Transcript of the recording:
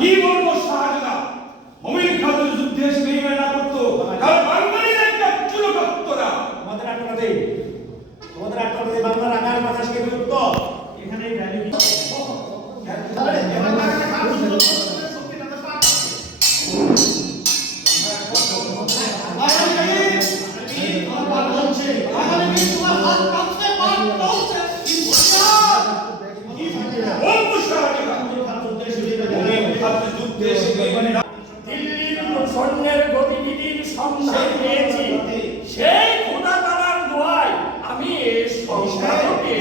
কি বলবো শাহজাদা, মমিন খাতুন যুদ্ধে এসে বেইমানি না করতো, কারণ বাঙালির একটা চুলো করতো না। আমাদের আটটা দেই, আমাদের আটটা দেই, বাংলার আকাশ বাতাস কে করতো এখানে ভ্যালু স্বর্ণের গতিবিধির সন্ধান পেয়েছি, সেই খোদা তাআলার দোয়ায় আমি এই সংসারকে